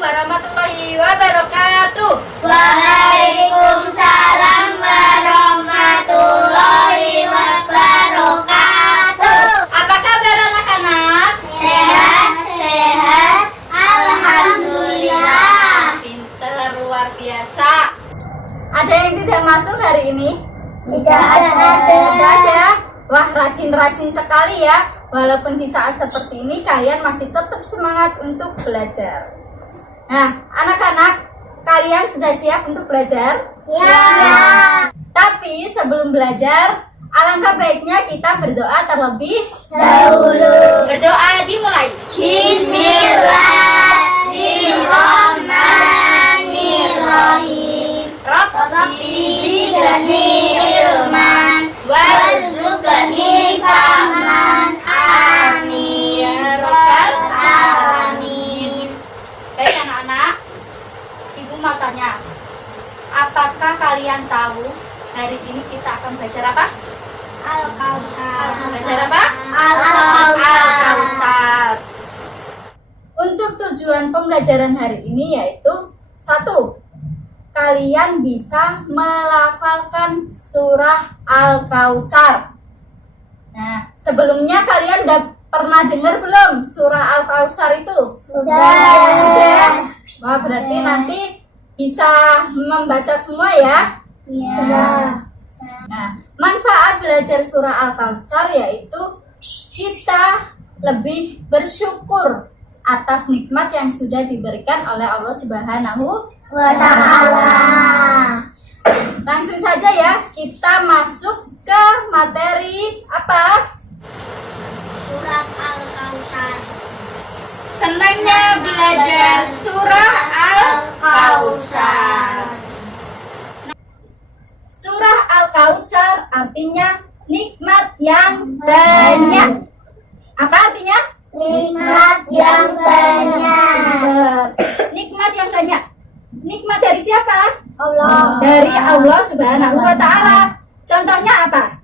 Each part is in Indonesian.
warahmatullahi wabarakatuh. Waalaikumsalam warahmatullahi wabarakatuh. Apa kabar anak-anak? Sehat, alhamdulillah. Pintar, luar biasa. Ada yang tidak masuk hari ini? Tidak Tidak ada. ada. Wah, rajin-rajin sekali ya. Walaupun di saat seperti ini kalian masih tetap semangat untuk belajar. Nah, anak-anak, kalian sudah siap untuk belajar? Ya. Tapi sebelum belajar, alangkah baiknya kita berdoa terlebih Dahulu. Berdoa dimulai. Bismillahirrahmanirrahim. Rabbi zidni ilman warzuqni fahman. Amin Ya Rabbal alamin. Baik anak-anak, Ibu mau tanya, apakah kalian tahu hari ini kita akan belajar apa? Belajar apa? Al-Kausar. Untuk tujuan pembelajaran hari ini yaitu 1. Kalian bisa melafalkan surah Al-Kausar. Nah, sebelumnya kalian udah pernah dengar belum surah Al-Kausar itu? Sudah. Wah, berarti nanti bisa membaca semua ya. Nah, manfaat belajar surah Al-Kausar yaitu kita lebih bersyukur atas nikmat yang sudah diberikan oleh Allah Subhanahu Wa ta'ala. Langsung saja ya, kita masuk ke materi apa? Surat Al-Kausar. Senangnya belajar surah Al-Kausar. Surah Al-Kausar artinya nikmat yang banyak. Apa artinya? Nikmat yang banyak. Nikmat yang banyak. Nikmat dari siapa? Allah. Dari Allah Subhanahu wa Ta'ala. Contohnya apa?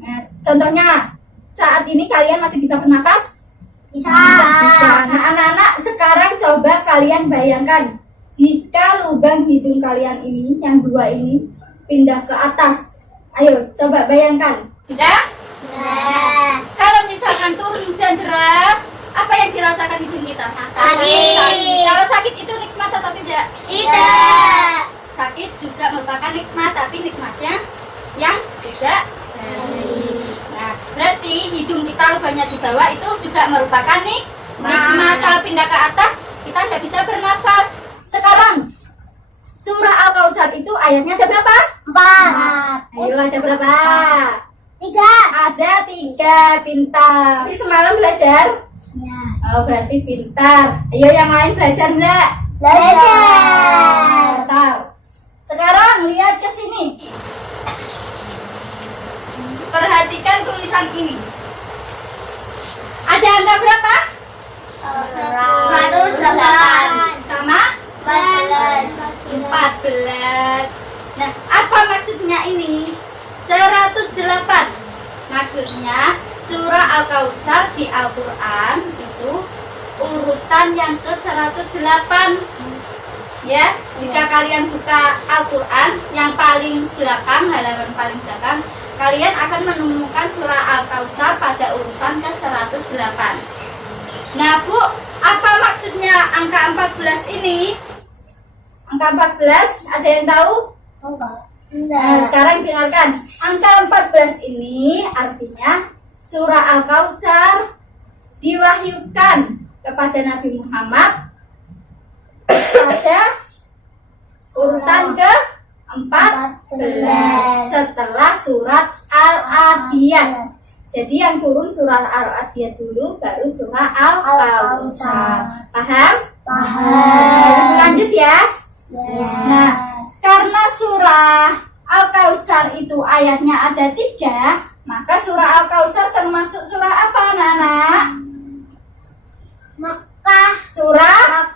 Nah, contohnya saat ini kalian masih bisa bernafas? Bisa. Nah, anak-anak, sekarang coba kalian bayangkan jika lubang hidung kalian ini, yang 2 ini, pindah ke atas. Ayo, coba bayangkan. Sudah? Nah, Kalau misalkan turun hujan deras, apa yang dirasakan hidung kita? Sakit. Kalau sakit itu nikmat atau tidak? tidak. Sakit juga merupakan nikmat, tapi nikmatnya yang tidak baik. Nah, berarti hidung kita lubangnya di bawah itu juga merupakan nikmat. Kalau pindah ke atas, kita nggak bisa bernafas. Sekarang, surah Al-Kausar itu ayatnya ada berapa? 4. Ayo, ada berapa? 3. Ada 3, pintar. Tapi semalam belajar? Ya. Oh, berarti pintar. Ayo yang lain belajar enggak? Belajar. Pintar. Sekarang lihat ke sini. Perhatikan tulisan ini. Ada angka berapa? 108. Sama 14. 14. Nah, apa maksudnya ini? 108. Maksudnya surah Al-Kausar di Al-Quran itu urutan yang ke-108. Ya, jika kalian buka Al-Quran yang paling belakang, halaman paling belakang, kalian akan menemukan surah Al-Kausar pada urutan ke-108. Nah, Bu, apa maksudnya angka 14 ini? Angka 14, ada yang tahu? Nah, sekarang dengarkan. Angka 14 ini artinya surah Al-Kausar diwahyukan kepada Nabi Muhammad pada urutan ke-14 setelah surat Al-Adiyat. Jadi yang turun surah Al-Adiyat dulu, baru surah Al-Kausar. Paham? Paham. Lanjut ya. Ya. Nah, karena surah Al-Kausar itu ayatnya ada 3, maka surah Al-Kausar termasuk surah apa, anak-anak? Makkah. Surah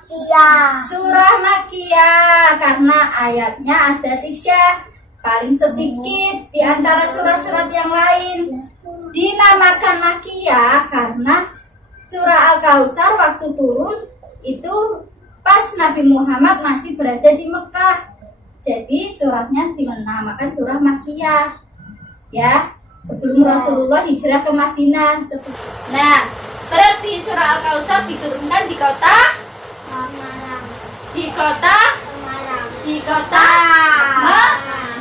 Makkiyah. karena ayatnya ada 3, paling sedikit di antara surat-surat yang lain. Dinamakan Makkiyah karena surah Al-Kausar waktu turun itu pas Nabi Muhammad masih berada di Mekah. Jadi suratnya dinamakan surah Makkiyah. Ya, sebelum Rasulullah hijrah ke Madinah. Nah, berarti surah Al-Kautsar diturunkan di kota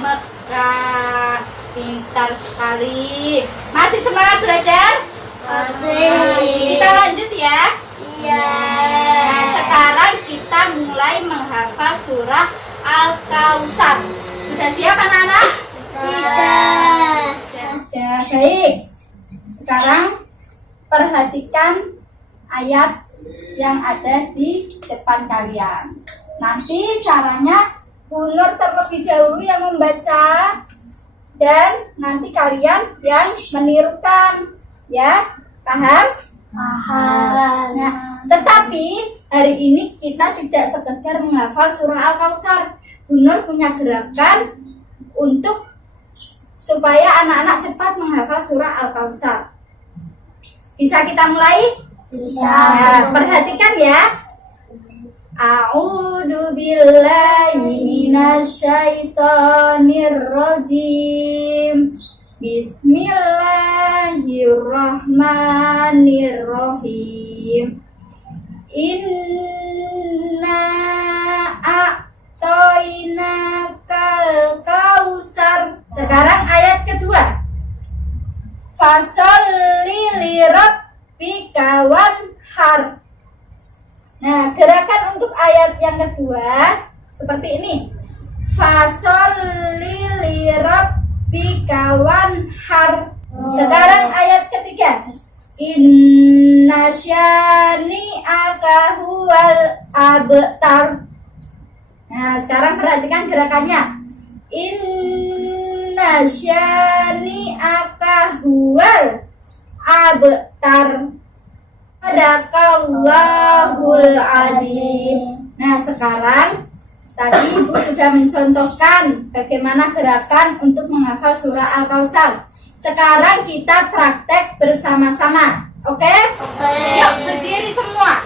Mekah. Pintar sekali. Masih semangat belajar? Kita lanjut ya. Nah, sekarang kita mulai menghafal surah Al-Kautsar. Sudah siap anak-anak? Ya, baik. Sekarang perhatikan ayat yang ada di depan kalian. Nanti caranya Bu Nur terlebih dahulu yang membaca dan nanti kalian yang menirukan. Ya, paham? Paham. Nah, tetapi hari ini kita tidak sekedar menghafal surah Al-Kautsar. Bu Nur punya gerakan untuk supaya anak-anak cepat menghafal surah Al-Kautsar. Bisa kita mulai? Bisa. Nah, perhatikan ya. A'udzu billahi minasyaitonir rajim. Bismillahirrahmanirrahim. Inna a'tainakal kautsar. Sekarang ayat kedua. Fasholli lirabbika wanhar. Nah, gerakan untuk ayat yang kedua seperti ini. Fasholli lirabbika wanhar. Sekarang ayat ketiga. Inna syani'aka huwal abtar. Nah, sekarang perhatikan gerakannya. Inna syani'aka huwal abtar. Sadaqallahul adzim. Nah, sekarang tadi Ibu sudah mencontohkan bagaimana gerakan untuk menghafal surah Al-Kautsar. Sekarang kita praktek bersama-sama. Oke? Yuk, berdiri semua.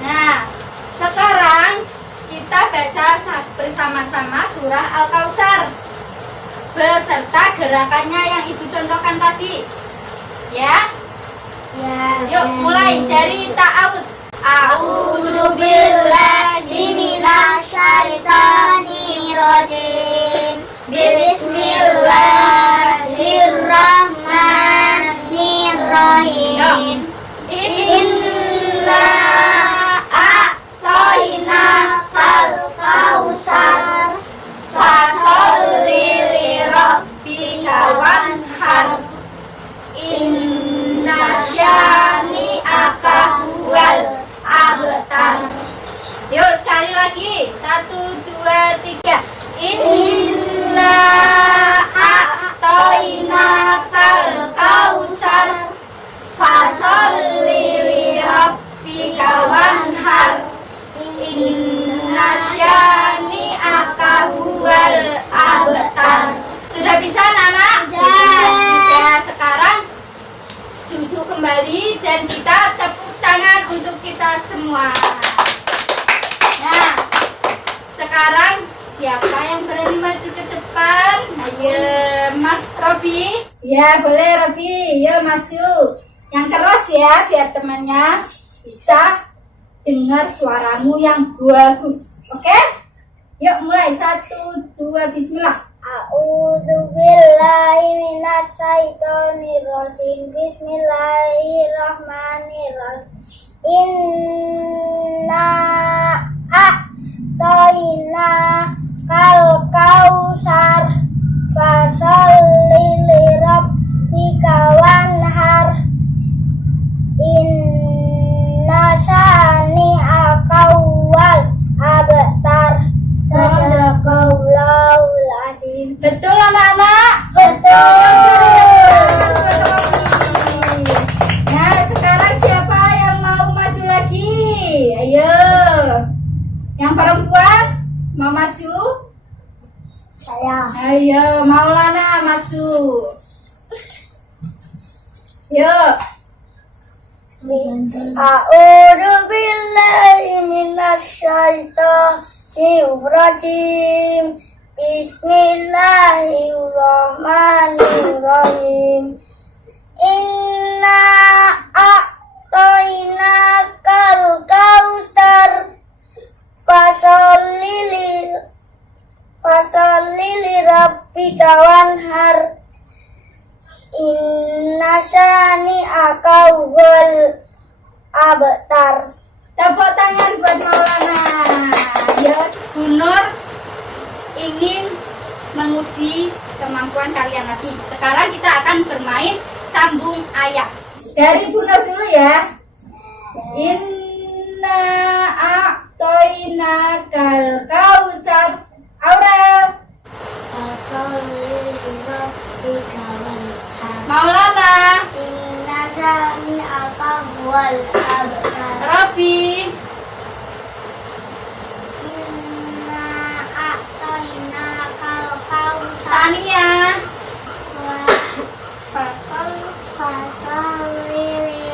Nah, sekarang kita baca bersama-sama surah Al-Kautsar beserta gerakannya yang Ibu contohkan tadi. Ya? Yuk, mulai dari ta'awud. A'udzu billahi minasyaitonir rajim. Bismillahirrahmanirrahim. Inna a'tainakal kautsar. Fasholli lirabbika wanhar. Inna syani'aka huwal abtar. Yuk, sekali lagi. 1, 2, 3. Inna a'tainakal kautsar. Fasholli lirabbika wanhar. Inna syani'aka huwal abtar. Sudah bisa, anak-anak? Sudah. Sekarang duduk kembali dan kita tepuk tangan untuk kita semua. Nah, sekarang siapa yang berani maju ke depan? Ayo, Mas Robi. Ya, boleh Robi. Yuk maju. Yang keras ya, biar temannya bisa dengar suaramu yang bagus. Oke? Yuk mulai. 1, 2, bismillah. A'udzu billahi minasyaitonir rajim. Bismillahirrahmanirrahim. Inna a'tainakal kautsar. Fasholli lirabbika wanhar. Inna syani'aka huwal abtar. Sadaqallahul azim. Betul anak-anak? Betul. Nah, sekarang siapa yang mau maju lagi? Ayo. Yang perempuan mau maju? Saya. Ayo, Maulana maju. Yuk. A'udzu billahi minasyaitonir rajim. Bismillahirrahmanirrahim. Inna a'tainakal kautsar fasolli li rabbika wanhar. Inna syani'aka huwal abtar. Tepuk tangan buat Maulana. Ya, Bu Nur ingin menguji kemampuan kalian lagi. Sekarang kita akan bermain sambung ayat. Dari Bu Nur dulu ya. Inna a'tainakal kautsar. Aurel. Maulana. Inna syani'aka huwal abtar. Rabi. Inna a'tainakal kautsar Tania. fasolli li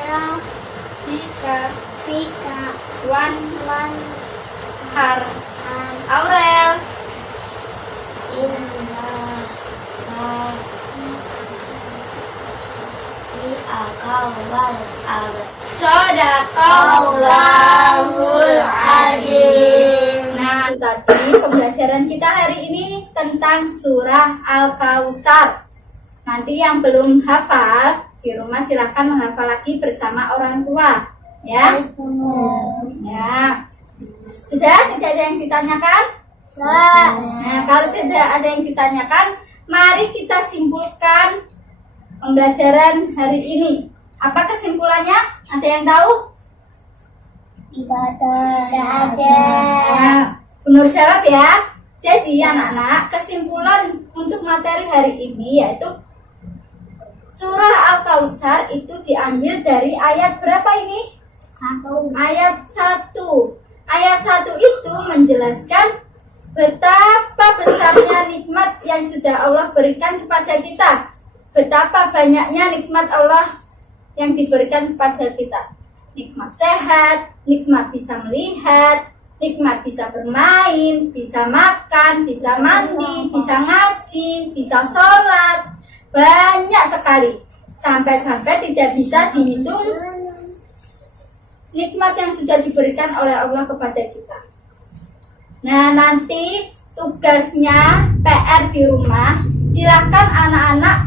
Ika. rabbika Wanhar. wanhar. Aurel. Inna syani'aka huwal abtar. Shadaqallahul azim. Nah, itu tadi pembelajaran kita hari ini tentang surah Al-Kautsar. Nanti yang belum hafal di rumah silakan menghafal lagi bersama orang tua, ya. Ya. Sudah tidak ada yang ditanyakan? Nah, kalau tidak ada yang ditanyakan, mari kita simpulkan pembelajaran hari ini. Apa kesimpulannya? Ada yang tahu? Tidak ada. Nah, Nur jawab ya. Jadi anak-anak, kesimpulan untuk materi hari ini yaitu surah Al-Kautsar itu diambil dari ayat berapa ini? Ayat 1. Ayat 1 itu menjelaskan betapa besarnya nikmat yang sudah Allah berikan kepada kita. Betapa banyaknya nikmat Allah yang diberikan kepada kita. Nikmat sehat, nikmat bisa melihat, nikmat bisa bermain, bisa makan, bisa mandi, bisa ngaji, bisa sholat. Banyak sekali. Sampai-sampai tidak bisa dihitung nikmat yang sudah diberikan oleh Allah kepada kita. Nah, nanti tugasnya PR di rumah, silakan anak-anak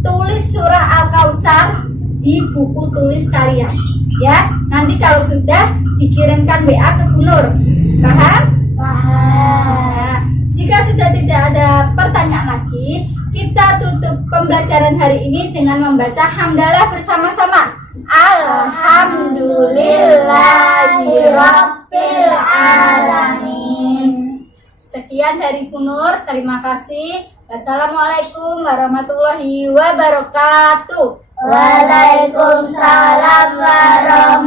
tulis surah Al-Kautsar di buku tulis kalian. Ya, nanti kalau sudah dikirimkan WA ke Bu Nur. Paham? Nah, jika sudah tidak ada pertanyaan lagi, kita tutup pembelajaran hari ini dengan membaca hamdalah bersama-sama. Alhamdulillahirabbil alamin. Sekian dari Bu Nur, terima kasih. Wassalamualaikum warahmatullahi wabarakatuh. Waalaikumsalam warahmatullahi